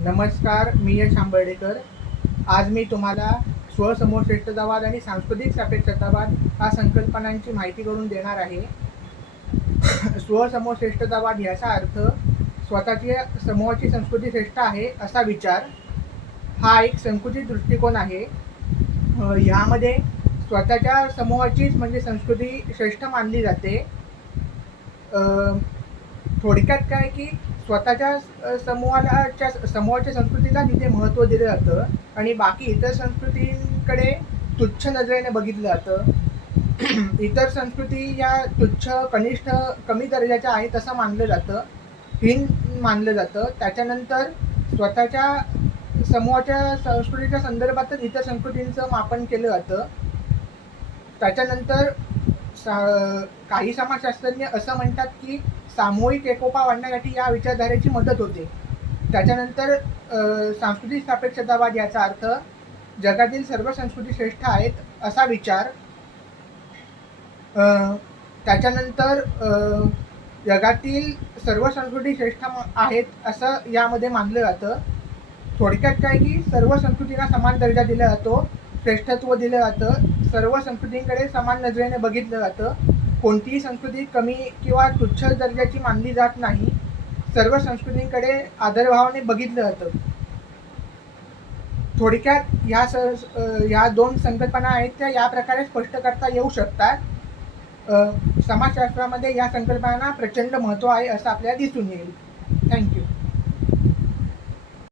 नमस्कार, मी यश आंबर्डेकर। आज मी तुम्हाला स्वसमूहश्रेष्ठतावाद आणि सांस्कृतिक सापेक्षतावाद हा संकल्पनांची माहिती करून देणार आहे। स्वसमूहश्रेष्ठतावाद याचा अर्थ स्वतःची समूहाची संस्कृती श्रेष्ठ आहे असा विचार। हा एक संकुचित दृष्टिकोन आहे। यामध्ये स्वतःच्या समूहाचीच म्हणजे संस्कृती श्रेष्ठ मानली जाते। थोडक्यात काय की स्वतःच्या समूहाच्या संस्कृतीला तिथे महत्त्व दिलं जातं आणि बाकी इतर संस्कृतींकडे तुच्छ नजरेने बघितलं जातं। इतर संस्कृती या तुच्छ, कनिष्ठ, कमी दर्जाच्या आहेत असं मानलं जातं, हीन मानलं जातं। त्याच्यानंतर स्वतःच्या समूहाच्या संस्कृतीच्या संदर्भातच इतर संस्कृतींचं मापन केलं जातं। त्याच्यानंतर काही समाजशास्त्रज्ञ असं म्हणतात की सामूहिक एकोपा वाढण्यासाठी या विचारधारेची मदत होते। त्याच्यानंतर सांस्कृतिक सापेक्षतावाद याचा अर्थ जगातील सर्व संस्कृती श्रेष्ठ आहेत असा विचार। त्याच्यानंतर जगातील सर्व संस्कृती श्रेष्ठ आहेत असं यामध्ये मानलं जातं। थोडक्यात काय की सर्व संस्कृतींना समान दर्जा दिला जातो, श्रेष्ठत्व दिलं जातं, सर्व संस्कृतींकडे समान नजरेने बघितलं जातं, कोणतीही संस्कृती कमी किंवा तुच्छ दर्जाची मानली जात नाही, सर्व संस्कृतींकडे आदरभावाने बघितलं जातं। थोडक्यात या दोन संकल्पना आहेत त्या या प्रकारे स्पष्ट करता येऊ शकतात। समाजशास्त्रामध्ये या संकल्पनांना प्रचंड महत्त्व आहे असं आपल्याला दिसून येईल। थँक्यू।